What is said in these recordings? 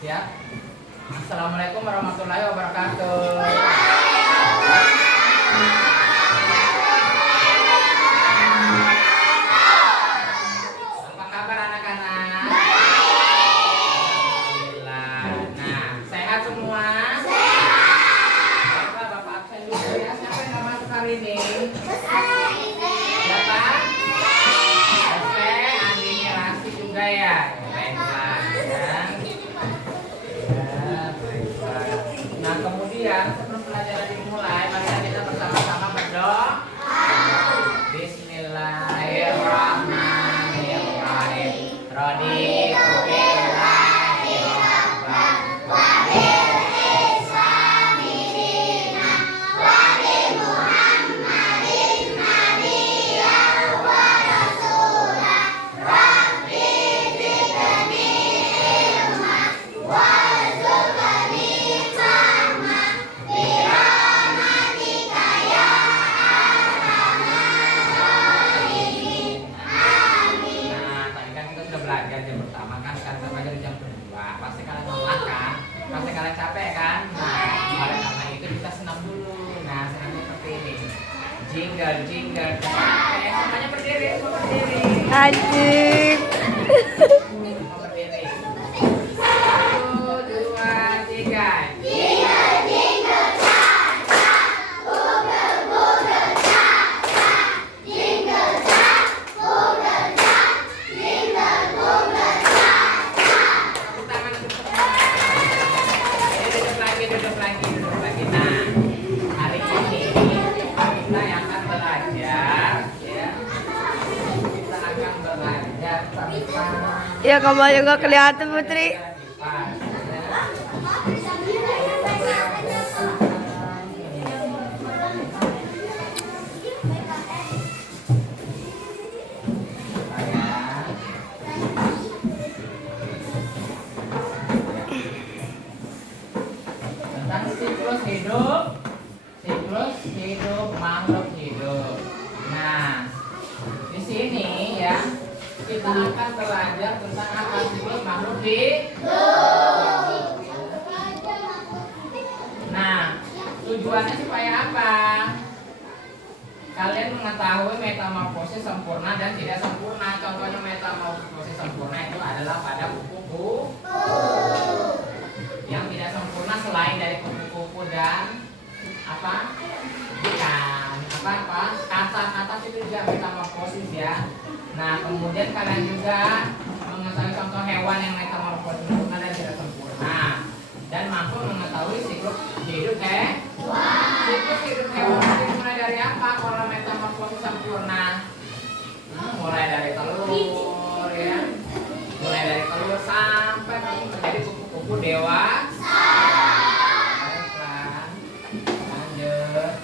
Siap? Assalamualaikum warahmatullahi wabarakatuh. Apa kabar anak-anak? Alhamdulillah. Nah, sehat semua? Bapak, Bapak absen dulu ya. Siapa yang nggak masuk hari ini? Siapa? Oke, Andini Rasti juga ya. Baiklah, ya. Nah, kemudian sebelum pelajaran dimulai, mari kita bersama-sama berdoa. Bismillahirrahmanirrahim. Raditu billahi rabban wa bil islami dinan wa bi Muhammadin nabiyyan wa rasulah. Rabbi zidni ilma warzuqni fahma birahmatika ya arhamar rahimin. Amin. Nah, tadi kan kita sudah belajar jam pertama kan, sekarang kita belajar jam kedua. Pasti kalian lelah kan? Pasti kalian capek kan? Nah, oleh karena itu kita senam dulu. Nah, senamnya seperti ini. Jingle, jingle, capek. Semuanya berdiri, semua berdiri. Anjing. Semua berdiri. 1, 2, 3. Tepuk tangan untuk semua. Duduk lagi. Nah, hari ini kita yang akan belajar, ya. Kita akan belajar tentang Ya kamu juga kelihatan Putri. Tentang siklus hidup makhluk hidup. Nah, di sini ya kita akan belajar tentang apa siklus makhluk hidup. Nah, tujuannya supaya apa? Kalian mengetahui metamorfosis sempurna dan tidak sempurna. Contohnya metamorfosis sempurna itu adalah pada kupu-kupu. Yang tidak sempurna selain dari kupu-kupu dan apa? Ikan. Kata-kata itu juga metamorfosis ya. Nah, kemudian kalian juga mengetahui contoh hewan yang metamorfosis sempurna dan tidak sempurna, dan mampu mengetahui siklus hidup siklus hidup hewan itu mulai dari apa kalau metamorfosis sempurna? Mulai dari telur ya, mulai dari telur sampai menjadi kupu-kupu dewasa. Baiklah, lanjut.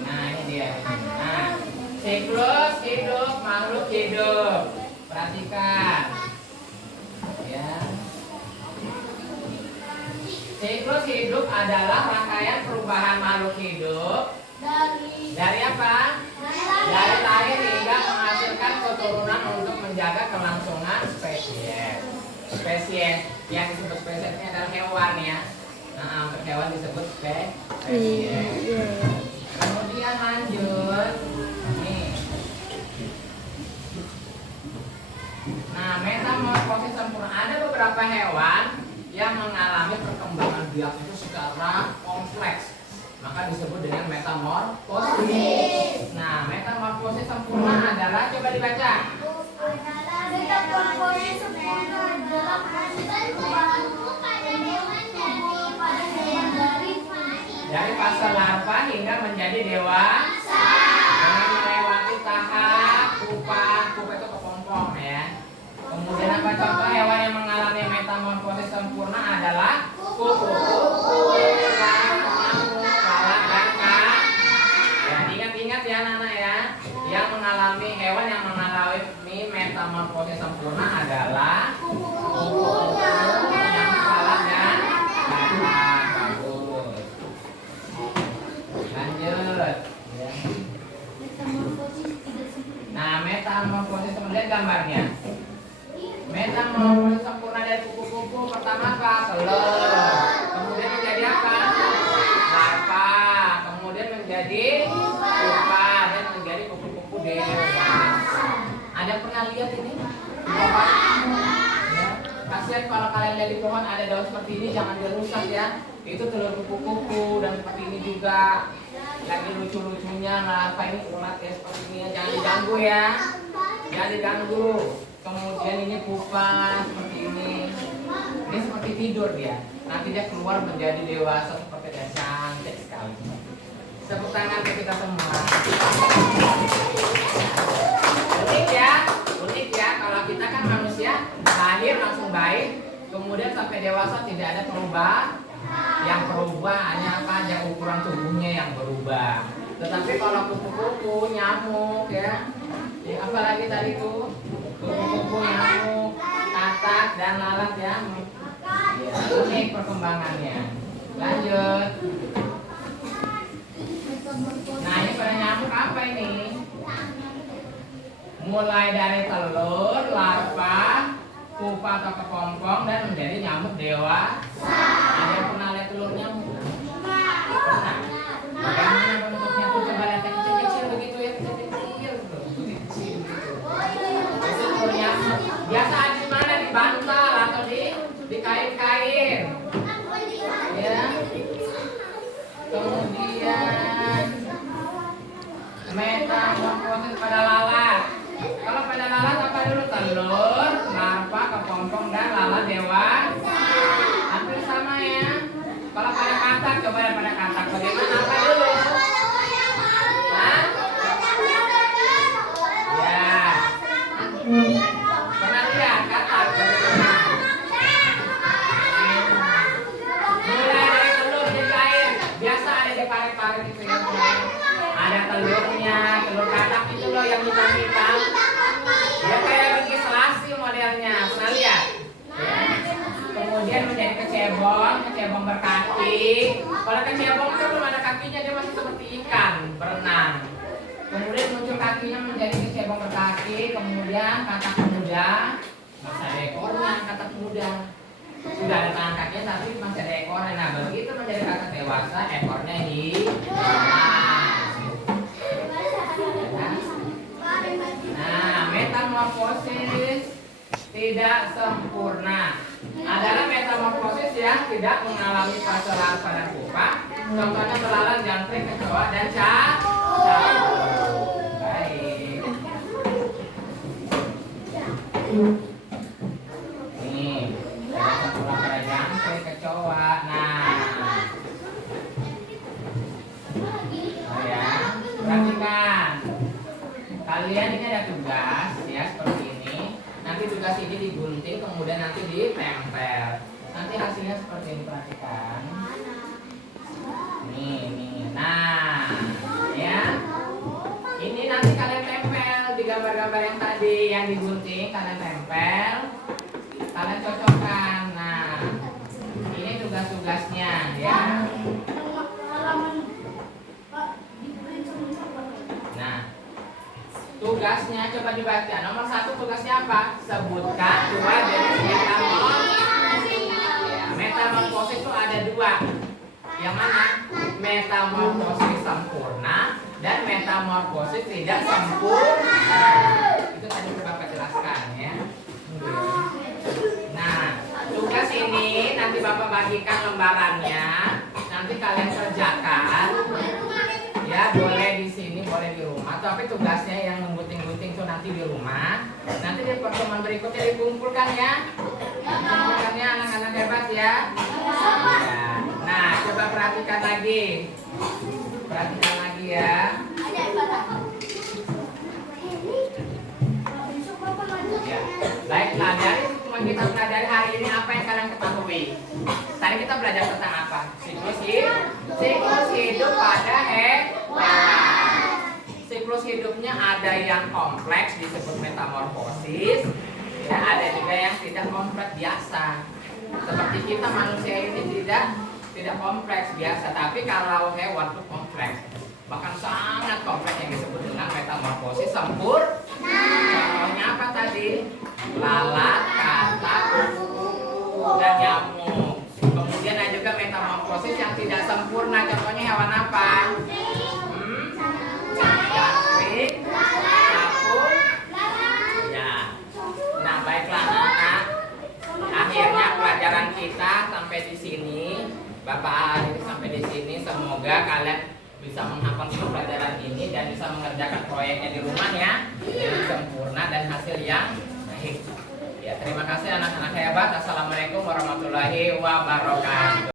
Nah, ini dia. Nah, siklus hidup makhluk hidup. Perhatikan. Ya. Siklus hidup adalah rangkaian perubahan makhluk hidup dari apa? Dari lahir hingga menghasilkan keturunan untuk menjaga kelangsungan spesies. Spesies yang disebut spesies ini adalah hewan ya. Nah, untuk hewan disebut spesies. Kemudian lanjut. Nih. Nah, metamorfosis sempurna, ada beberapa hewan yang mengalami perkembangan biak itu secara kompleks, maka disebut dengan metamorfosis. Nah, metamorfosis sempurna adalah, coba dibaca. Metamorfosis sempurna adalah proses perubahan pada hewan Dari fase larva hingga menjadi dewasa dengan melewati tahap pupa itu kepompong ya. Kemudian apa contoh hewan yang mengalami metamorfosis sempurna adalah kupu-kupu, nyamuk, lalat, dan kat. Ya, ingat-ingat ya anak-anak ya. Yang mengalami hewan yang mengalami metamorfosis sempurna adalah kupu-kupu, nyamuk, lalat, dan kat. Bagus. Lanjut. Ya. metamorfosis tidak sempurna. Nah, metamorfosis, lihat gambarnya. Metamorfosis sempurna dari kupu-kupu pertama apa? Telur. Kemudian menjadi apa? Larva. Kemudian menjadi pupa dan menjadi kupu-kupu dewasa. Ada pernah lihat ini? Pohon? Ya. Kasihan kalau kalian lihat di pohon ada daun seperti ini, jangan dirusak ya. Itu telur kupu-kupu dan seperti ini juga. Lagi lucu-lucunya larva ini ulat ya seperti ini ya. Jangan diganggu ya. Jangan diganggu. Kemudian ini pupa seperti ini. Ini seperti tidur dia. Nanti dia keluar menjadi dewasa seperti dia, cantik sekali. Tepuk tangan untuk kita semua. Unik ya. Kalau kita kan manusia lahir langsung baik, kemudian sampai dewasa tidak ada perubahan. Yang berubah hanya apa? Hanya ukuran tubuhnya yang berubah. Tetapi kalau kupu-kupu, nyamuk ya, apalagi tadi tuh kupu-kupu, nyamuk, katak dan lalat ya, unik perkembangannya. Lanjut. Nah ini pada nyamuk apa ini? Mulai dari telur, larva, pupa atau kepompong dan menjadi nyamuk dewasa. Ada yang pernah lihat telur nyamuk? Pernah. Bagaimana bentuknya tuh? Coba lihat yang kecil-kecil begitu ya, kecil-kecil gitu. Itu telur nyamuk. Biasa di mana? Di bantal atau di kain-kain. Ya. Kemudian metamorfosis pada lalat. Kalau pada lalat apa dulu? Telur, larva, kepompong dan lalat dewasa. Hampir sama ya. Kalau pada katak, coba pada katak bagaimana apa dulu? Hah? Ya. Pernah lihat katak bagaimana? Mulai dari telur jadi air. Biasa ada di parit-parit itu ya. Ada telurnya, telur katak itu loh yang hitam-hitam. Dia kayak bikin selasi modelnya, pernah lihat? Ya. Kemudian menjadi kecebong berkaki. Kalau kecebong itu belum ada kakinya, dia masih seperti ikan berenang. Kemudian muncul kakinya menjadi kecebong berkaki. Kemudian katak muda, masih ada ekornya katak muda. Sudah ada tangan kakinya tapi masih ada ekornya. Nah begitu menjadi katak dewasa, ekornya Nah, metamorfosis tidak sempurna adalah metamorfosis yang tidak mengalami fase larva dan pupa. Contohnya belalang, jangkrik, kecoa, dan cacing. Baik. Nih, kita pada jangkrik, kecoa. Nah, ya, perhatikan. Kalian ini ada tugas ya seperti ini. Nanti tugas ini digunting kemudian nanti ditempel. Nanti hasilnya seperti ini, perhatikan. Nih. Nah, ya. Ini nanti kalian tempel di gambar-gambar yang tadi yang digunting, kalian tempel. Kalian cocokkan. Nah, ini tugas-tugasnya ya. Nah, tugasnya coba dibaca. Nomor 1 tugasnya apa? Sebutkan 2 jenis metamorfosis. Ya, metamorfosis itu ada 2. Yang mana? Metamorfosis sempurna dan metamorfosis tidak sempurna. Itu tadi Bapak jelaskan ya. Nah, tugas ini nanti Bapak bagikan lembarannya. Nanti kalian kerjakan. Ya, boleh di sini, boleh di rumah. Tapi tugasnya yang menggunting-gunting itu nanti di rumah. Nanti di pertemuan berikutnya dikumpulkan ya. Kumpulkannya anak-anak hebat ya. Ya. Nah, coba perhatikan lagi. Perhatikan lagi ya. Ya. Baiklah, dari semua kita pelajari hari ini apa yang kalian ketahui? Tadi kita belajar tentang apa? Siklus hidup pada hewan. Siklus hidupnya ada yang kompleks disebut metamorfosis, ya ada juga yang tidak kompleks biasa. Seperti kita manusia ini tidak kompleks biasa, tapi kalau hewan itu kompleks, bahkan sangat kompleks yang disebut dengan metamorfosis sempurna. tadi? Lalat, katak, kupu-kupu, dan nyamuk. Kemudian ada juga metamorfosis yang tidak sempurna. Contohnya hewan apa? Jangkrik, kapuk. Ya. Nah, baiklah anak-anak. Akhirnya pelajaran kita sampai di sini. Bapak akhiri sampai di sini. Semoga kalian bisa menghafal semua pelajaran ini dan bisa mengerjakan proyeknya di rumah ya. Jadi sempurna dan hasil yang baik. Ya, terima kasih anak-anak hebat. Assalamualaikum warahmatullahi wabarakatuh.